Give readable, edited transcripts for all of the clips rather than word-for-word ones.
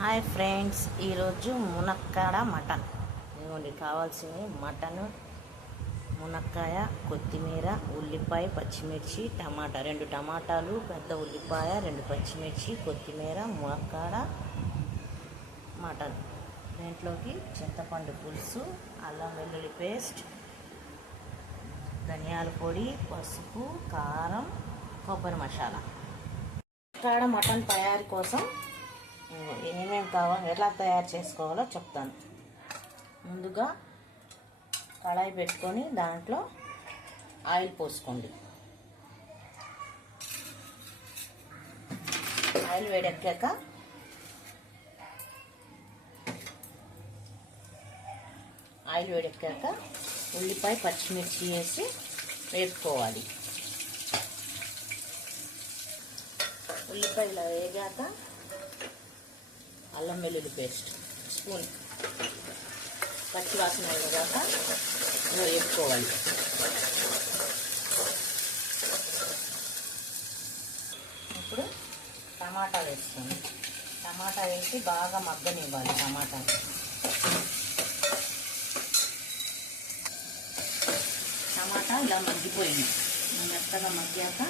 Hi friends, ఈరోజు మునక్కాడ mutton. ఇదిగోండి కావాల్సినవి: మటన్, మునక్కాయ, కొత్తిమీర, ఉల్లిపాయ, పచ్చిమిర్చి, టమాటా, 2 టమాటాలు, పెద్ద ఉల్లిపాయ, 2 పచ్చిమిర్చి, కొత్తిమీర, మునక్కాడ, మటన్. దీంట్లోకి చింతపండు పులుసు, అల్లం వెల్లుల్లి పేస్ట్, ధనియాల పొడి, పసుపు, కారం, కొబ్బరి మసాలా. మునక్కాడ మటన్ తయారీ కోసం ఏమేమి కావాలి, ఎలా తయారు చేసుకోవాలో చెప్తాను. ముందుగా కళాయి పెట్టుకొని దాంట్లో ఆయిల్ పోసుకోండి. ఆయిల్ వేడెక్కాక ఉల్లిపాయ, పచ్చిమిర్చి వేసి వేపుకోవాలి. ఉల్లిపాయ ఇలా వేగాక అల్లం వెల్లుల్లి పేస్ట్ స్పూన్ పచ్చి వాసన వెళ్ళగాక వేపుకోవాలి. ఇప్పుడు టమాటా వేసుకోండి. టమాటా వేసి బాగా మగ్గనివ్వాలి. టమాటా ఇలా మగ్గిపోయింది. మెత్తగా మగ్గాక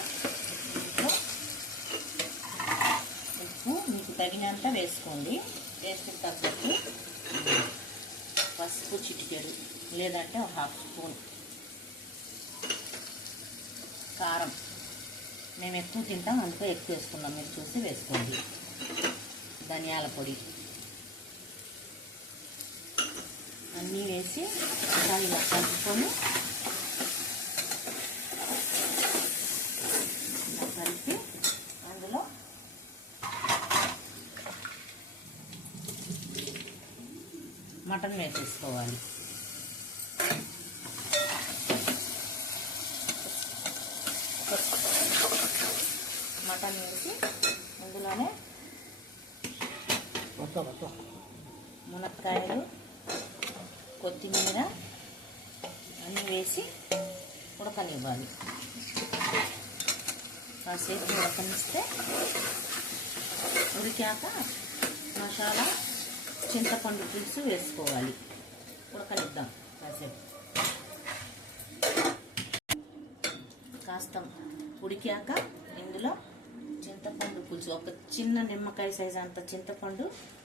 ఉప్పు మీకు తగినంత వేసుకోండి. టేస్ట్కి తగ్గట్టు పసుపు చిటికెడు, లేదంటే 1/2 స్పూన్. కారం మేము ఎక్కువ తింటాం, అందుకే ఎక్కువ వేసుకున్నాం, మీరు చూసి వేసుకోండి. ధనియాల పొడి అన్నీ వేసి ఇలా కలుపుకొని కలిపి అందులో మటన్ వేసేసుకోవాలి. మటన్ వేసి అందులోనే మునక్కాయలు, కొత్తిమీర అన్నీ వేసి ఉడకనివ్వాలి. కాసేపు ఉడకనిస్తే ఉడికాక మసాలా, చింతపండు పులుసు వేసుకోవాలి. ఉడకనిద్దాం కాసేపు. కాస్త ఉడికాక ఇందులో చింతపండు పులుసు, ఒక చిన్న నిమ్మకాయ సైజు అంత చింతపండు,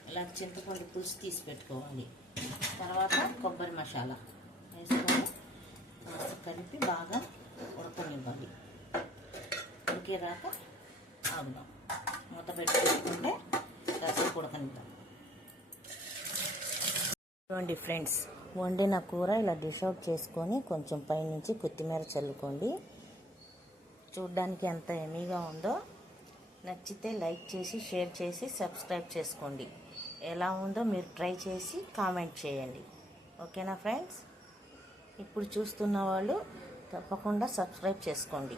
ఇలా చింతపండు పులుసు తీసి పెట్టుకోవాలి. తర్వాత కొబ్బరి మసాలా వేసుకొని కలిపి బాగా ఉడకనివ్వాలి. ఉడికేదాకా ఆగుదాం. మూత పెట్టుకుంటే కాసేపు ఉడకనిద్దాం. చూడండి ఫ్రెండ్స్, వండిన కూర ఇలా డిష్ అవుట్ చేసుకొని కొంచెం పైనుంచి కొత్తిమీర చల్లుకోండి. చూడ్డానికి ఎంత ఎమీగా ఉందో. నచ్చితే లైక్ చేసి, షేర్ చేసి, సబ్స్క్రైబ్ చేసుకోండి. ఎలా ఉందో మీరు ట్రై చేసి కామెంట్ చేయండి. ఓకేనా ఫ్రెండ్స్? ఇప్పుడు చూస్తున్న వాళ్ళు తప్పకుండా సబ్స్క్రైబ్ చేసుకోండి.